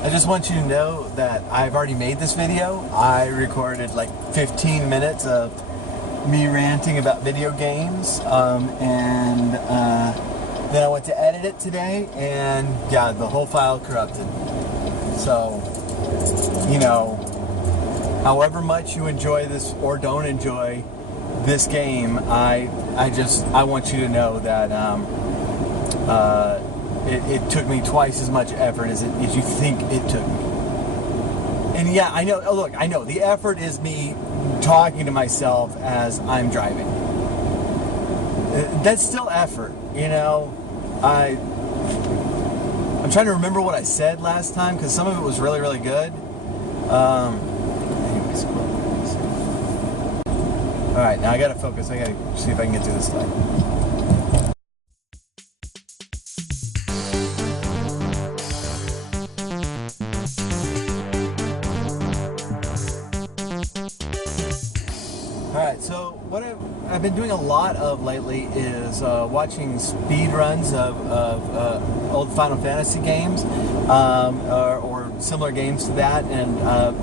I just want you to know that I've already made this video. I recorded like 15 minutes of me ranting about video games, and then I went to edit it today, and yeah, the whole file corrupted. So, you know, however much you enjoy this or don't enjoy this game, I want you to know that it took me twice as much effort as you think it took me. And yeah, I know. Oh, look, I know the effort is me talking to myself as I'm driving. That's still effort, you know. I'm trying to remember what I said last time because some of it was really, really good. Anyways, all right, now I gotta focus. I gotta see if I can get through this slide. Alright, so what I've been doing a lot of lately is watching speed runs of old Final Fantasy games or similar games to that, and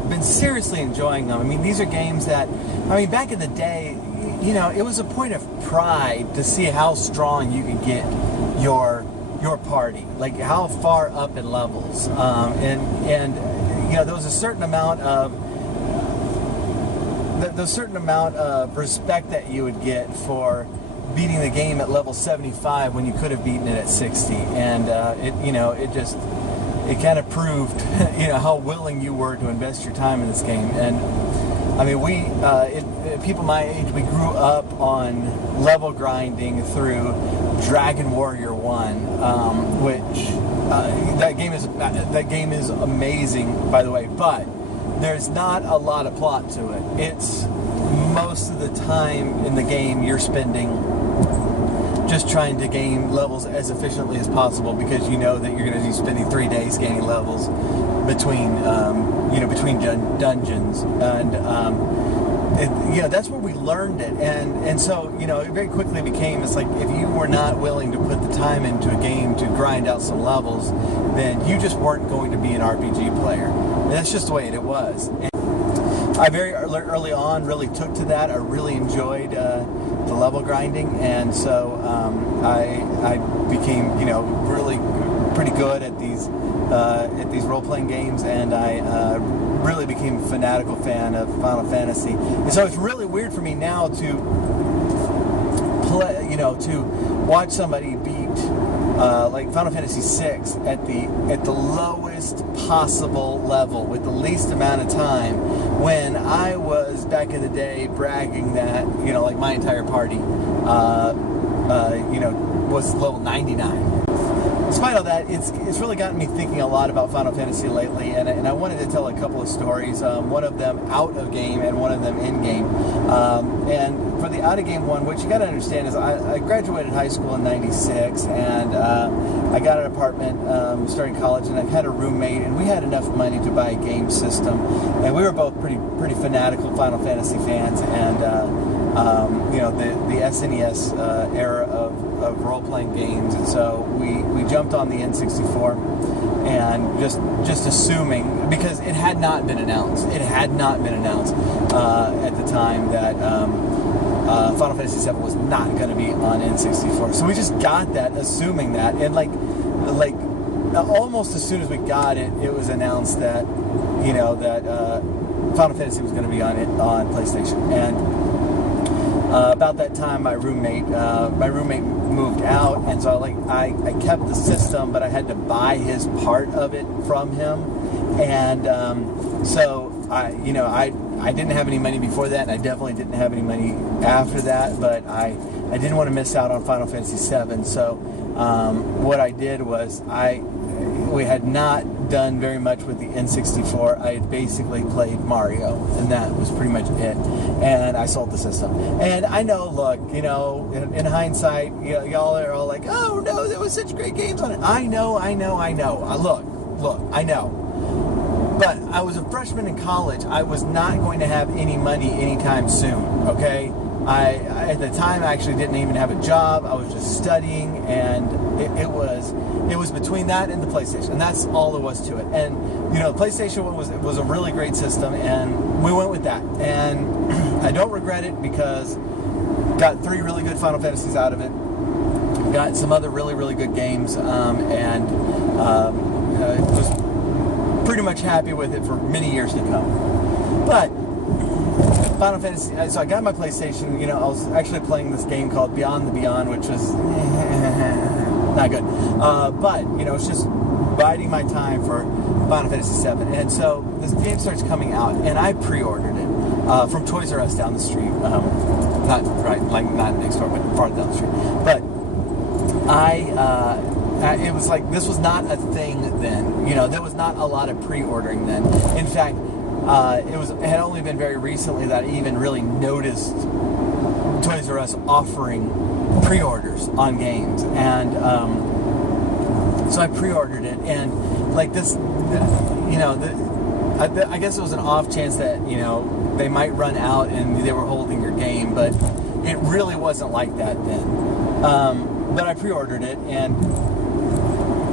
been seriously enjoying them. I mean, these are games that, I mean, back in the day, you know, it was a point of pride to see how strong you could get your party, like how far up in levels, and you know, there was a certain amount of respect that you would get for beating the game at level 75 when you could have beaten it at 60, and it kind of proved you know how willing you were to invest your time in this game. And I mean, people my age, we grew up on level grinding through Dragon Warrior 1, which that game is amazing, by the way, but there's not a lot of plot to it. It's most of the time in the game you're spending just trying to gain levels as efficiently as possible, because you know that you're going to be spending 3 days gaining levels between dungeons, and you know, that's where we learned it, and so, you know, it very quickly became, it's like, if you were not willing to put the time into a game to grind out some levels, then you just weren't going to be an RPG player. And that's just the way it was. And I very early on really took to that. I really enjoyed the level grinding, and so I became, you know, really pretty good at these role-playing games, and I really became a fanatical fan of Final Fantasy. And so it's really weird for me now to play, you know, to watch somebody beat like Final Fantasy VI at the lowest possible level with the least amount of time, when I was back in the day bragging that, you know, like my entire party you know, was level 99. Despite all that, it's really gotten me thinking a lot about Final Fantasy lately, and I wanted to tell a couple of stories, one of them out of game and one of them in game. And for the out of game one, what you got to understand is I graduated high school in '96, and I got an apartment starting college, and I had a roommate, and we had enough money to buy a game system, and we were both pretty fanatical Final Fantasy fans, and you know, the SNES era of role-playing games, and so we jumped on the N64, and just assuming, because it had not been announced at the time that Final Fantasy VII was not going to be on N64, so we just got that, assuming that, and like almost as soon as we got it, it was announced that, you know, that Final Fantasy was going to be on PlayStation. And about that time, my roommate moved out, and so I kept the system, but I had to buy his part of it from him, and so I didn't have any money before that, and I definitely didn't have any money after that, but I didn't want to miss out on Final Fantasy VII, so what I did was we had not done very much with the N64. I had basically played Mario, and that was pretty much it. And I sold the system. And I know, look, you know, in hindsight, y'all are all like, "Oh no, there was such great games on it." I know. Look, I know. But I was a freshman in college. I was not going to have any money anytime soon. Okay. at the time I actually didn't even have a job. I was just studying, and it was between that and the PlayStation, and that's all there was to it. And the PlayStation was a really great system, and we went with that. And I don't regret it because got 3 really good Final Fantasies out of it. Got some other really, really good games, and was pretty much happy with it for many years to come. But Final Fantasy, so I got my PlayStation, I was actually playing this game called Beyond the Beyond, which was not good. But, it's just biding my time for Final Fantasy VII. And so this game starts coming out, and I pre-ordered it from Toys R Us down the street. Not next door, but farther down the street. But it was like, this was not a thing then. There was not a lot of pre-ordering then. In fact, it had only been very recently that I even really noticed Toys R Us offering pre-orders on games. And so I pre-ordered it, and like this, I guess it was an off chance that, they might run out and they were holding your game, but it really wasn't like that then. But I pre-ordered it, and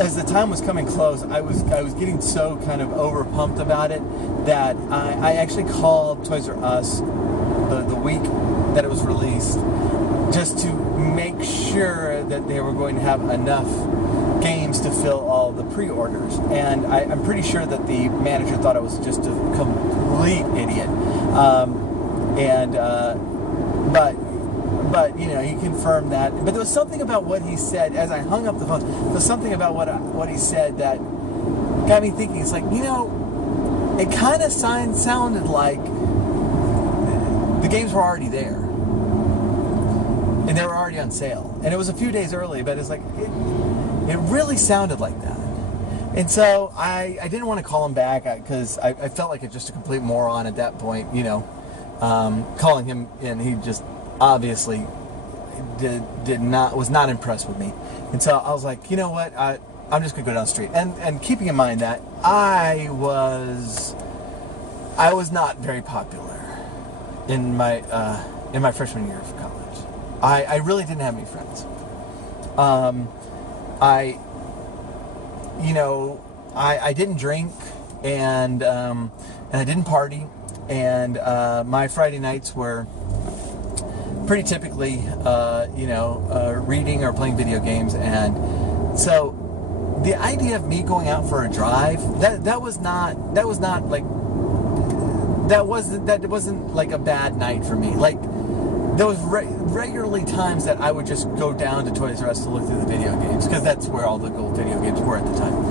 as the time was coming close, I was getting so kind of over pumped about it that I actually called Toys R Us the week that it was released just to make sure that they were going to have enough games to fill all the pre-orders. And I'm pretty sure that the manager thought I was just a complete idiot. But he confirmed that. But there was something about what he said as I hung up the phone. There was something about what he said that got me thinking. It's like, it kind of sounded like the games were already there, and they were already on sale, and it was a few days early. But it's like it really sounded like that. And so I didn't want to call him back because I felt like just a complete moron at that point. Calling him, and he just obviously was not impressed with me. And so I was like, you know what, I'm just gonna go down the street. And keeping in mind that I was not very popular in my freshman year of college. I really didn't have any friends. I didn't drink, and I didn't party, and my Friday nights were pretty typically, reading or playing video games. And so the idea of me going out for a drive, that wasn't like a bad night for me. Like, there was regularly times that I would just go down to Toys R Us to look through the video games, because that's where all the gold video games were at the time.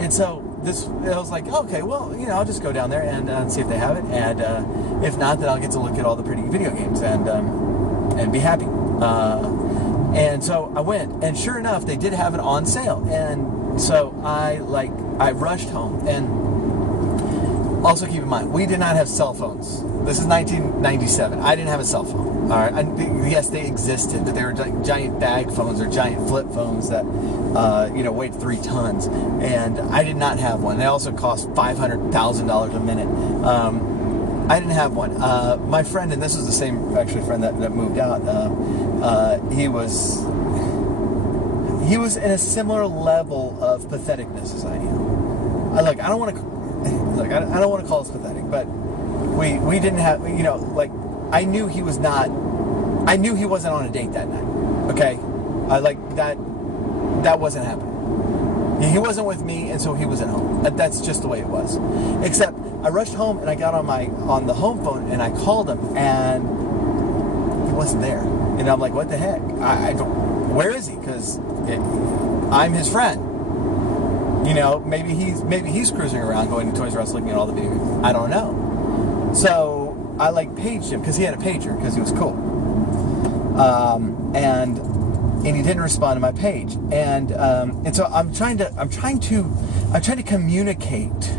And so I was like, okay, well, I'll just go down there and see if they have it, and if not, then I'll get to look at all the pretty video games and be happy. And so I went, and sure enough, they did have it on sale. And so I rushed home. And also keep in mind, we did not have cell phones. This is 1997. I didn't have a cell phone. All right. Yes, they existed, but they were like giant bag phones or giant flip phones that, weighed 3 tons. And I did not have one. They also cost $500,000 a minute. I didn't have one. My friend, and this was the same actually friend that moved out. He was in a similar level of patheticness as I am. I don't want to call us pathetic, but we didn't have, I knew he wasn't on a date that night. Okay, that wasn't happening. He wasn't with me, and so he was at home. That's just the way it was. Except I rushed home, and I got on the home phone, and I called him, and he wasn't there. And I'm like, what the heck? Where is he? Because I'm his friend. Maybe he's cruising around going to Toys R Us looking at all the video games. I don't know. So I paged him, because he had a pager, because he was cool. And he didn't respond to my page. And so I'm trying to communicate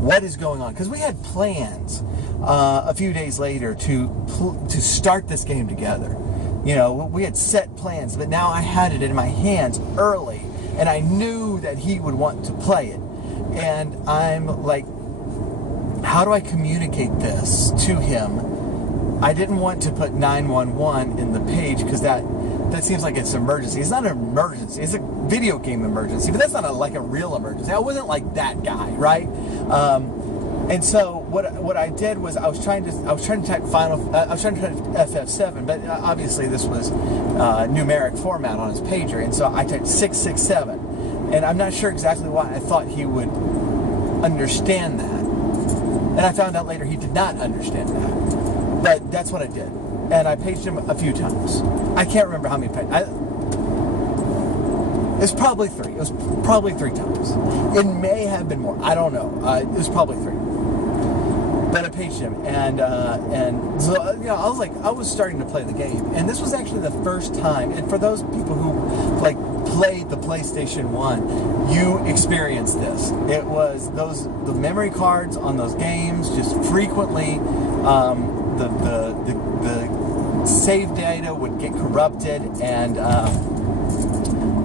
what is going on, because we had plans a few days later to start this game together. We had set plans, but now I had it in my hands early, and I knew that he would want to play it. And I'm like, how do I communicate this to him I didn't want to put 911 in the page because that seems like it's an emergency. It's not an emergency. It's a video game emergency, but that's not like a real emergency. I wasn't like that guy, right? And so what I did was I was trying to type FF7, but obviously this was numeric format on his pager, and so I typed 667, and I'm not sure exactly why I thought he would understand that, and I found out later he did not understand that, but that's what I did, and I paged him a few times. I can't remember how many pages. It's probably 3. It was probably 3 times. It may have been more. I don't know. It was probably 3. But I paged him, and so I was starting to play the game, and this was actually the first time. And for those people who like played the PlayStation 1, you experienced this. It was the memory cards on those games just frequently. The save data would get corrupted, and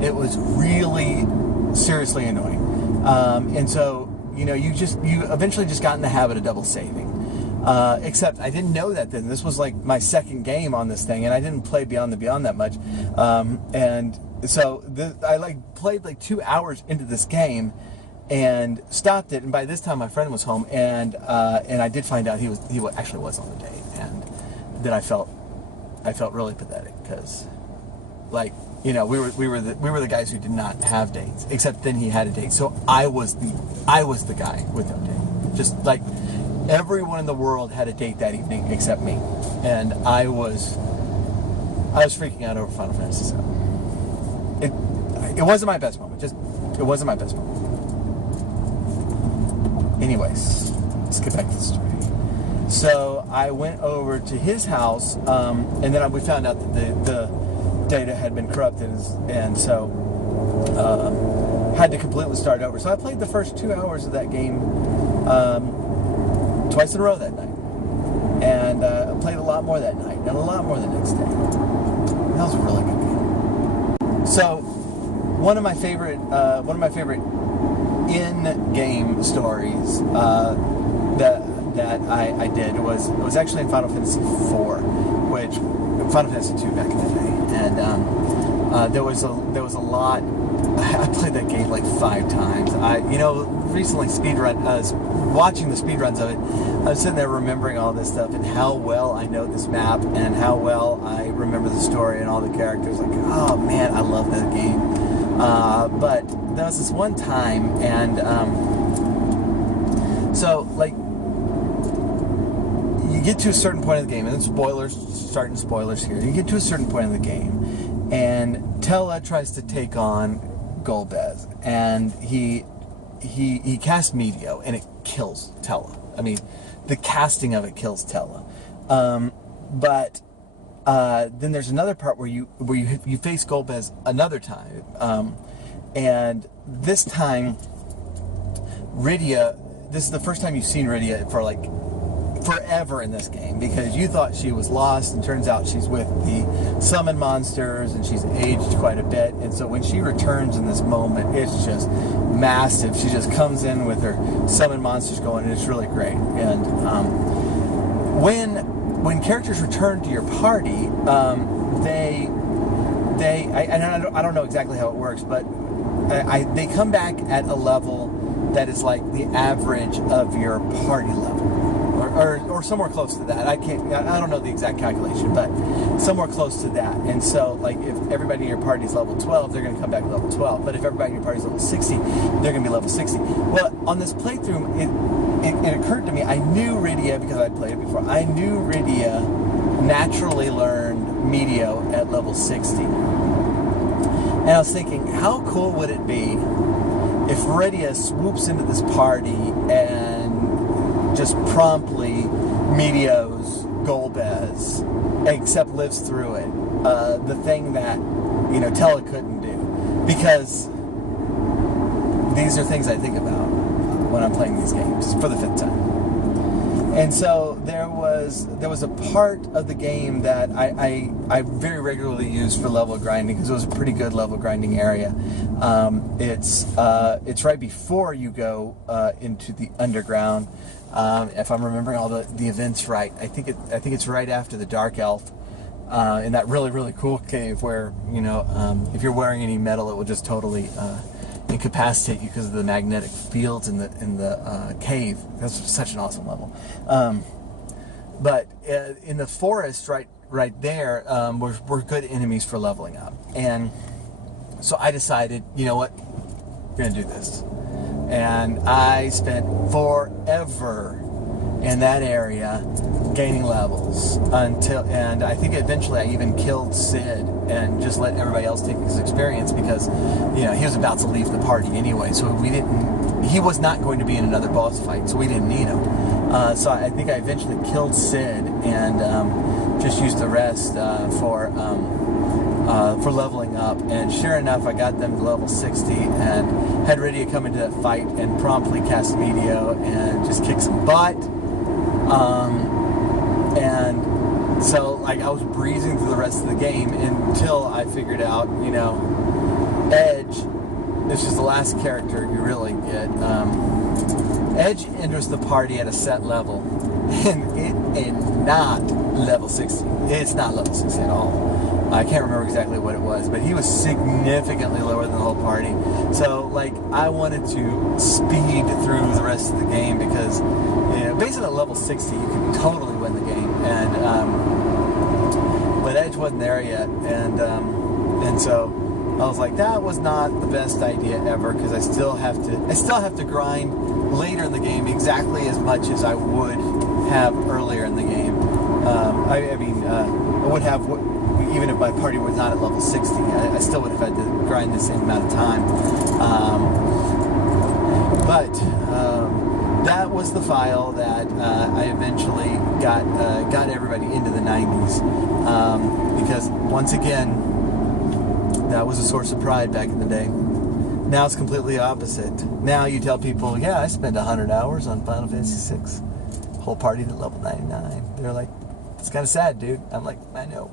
it was really seriously annoying. And so, you eventually just got in the habit of double saving. Except I didn't know that then. This was like my second game on this thing, and I didn't play Beyond the Beyond that much. And so I played 2 hours into this game and stopped it. And by this time, my friend was home, and I did find out he actually was on the date, and then I felt really pathetic because, we were the guys who did not have dates. Except then he had a date, so I was the guy with no date. Just like everyone in the world had a date that evening except me, and I was freaking out over Final Fantasy VII. It wasn't my best moment. It wasn't my best moment. Anyways, let's get back to the story. So I went over to his house, and then we found out that the data had been corrupted, and so had to completely start over. So I played the first 2 hours of that game twice in a row that night, and I played a lot more that night, and a lot more the next day. That was a really good game. So one of my favorite in-game stories that I did was actually in Final Fantasy IV, Final Fantasy II back in the day, and there was a lot. I played that game like 5 times. Recently watching the speedruns of it, I was sitting there remembering all this stuff and how well I know this map and how well I remember the story and all the characters. Like, oh man, I love that game. But there was this one time, and you get to a certain point of the game, and then starting spoilers here. You get to a certain point of the game, and Tella tries to take on Golbez, and he casts Medio, and it kills Tella. I mean, the casting of it kills Tella. But then there's another part where you face Golbez another time, and this time Rydia. This is the first time you've seen Rydia for like forever in this game, because you thought she was lost, and turns out she's with the summon monsters, and she's aged quite a bit. And so when she returns in this moment, it's just massive. She just comes in with her summon monsters going, and it's really great. And when characters return to your party, I don't know exactly how it works, but they come back at a level that is like the average of your party level. Or somewhere close to that. I don't know the exact calculation, but somewhere close to that. And so, like, if everybody in your party is level 12, they're going to come back level 12. But if everybody in your party is level 60, they're going to be level 60. Well, on this playthrough, it occurred to me, I knew Rydia because I'd played it before. I knew Rydia naturally learned Medio at level 60. And I was thinking, how cool would it be if Rydia swoops into this party and just promptly Medio's Golbez, except lives through it. The thing that, Tella couldn't do. Because these are things I think about when I'm playing these games for the 5th time. And so there was a part of the game that I very regularly used for level grinding, because it was a pretty good level grinding area. It's right before you go into the underground. if I'm remembering all the events right. I think it's right after the Dark Elf, in that really, really cool cave where, you know, if you're wearing any metal, it will just totally incapacitate you because of the magnetic fields in the cave. That's such an awesome level. But in the forest, right there, were good enemies for leveling up. And so I decided, you know what, we're gonna do this. And I spent forever in that area gaining levels and I think eventually I even killed Sid and just let everybody else take his experience because, you know, he was about to leave the party anyway, so he was not going to be in another boss fight, so we didn't need him. So I think I eventually killed Sid and just used the rest for leveling up, and sure enough I got them to level 60 and had ready to come into that fight and promptly cast Meteor and just kick some butt. And so like I was breezing through the rest of the game until I figured out, you know, Edge, this is the last character you really get. Edge enters the party at a set level, and it is not level 60. It's not level 60 at all. I can't remember exactly what it was, but he was significantly lower than the whole party. So, like, I wanted to speed through the rest of the game because, you know, basically at level 60, you can totally win the game. And but Edge wasn't there yet, and so I was like, that was not the best idea ever because I still have to grind later in the game exactly as much as I would have earlier in the game. I would have, even if my party was not at level 60, I still would have had to grind the same amount of time. But that was the file that I eventually got everybody into the 90s. Because once again, that was a source of pride back in the day. Now it's completely opposite. Now you tell people, yeah, I spent 100 hours on Final Fantasy VI. Whole party to level 99. They're like, it's kind of sad, dude. I'm like, I know.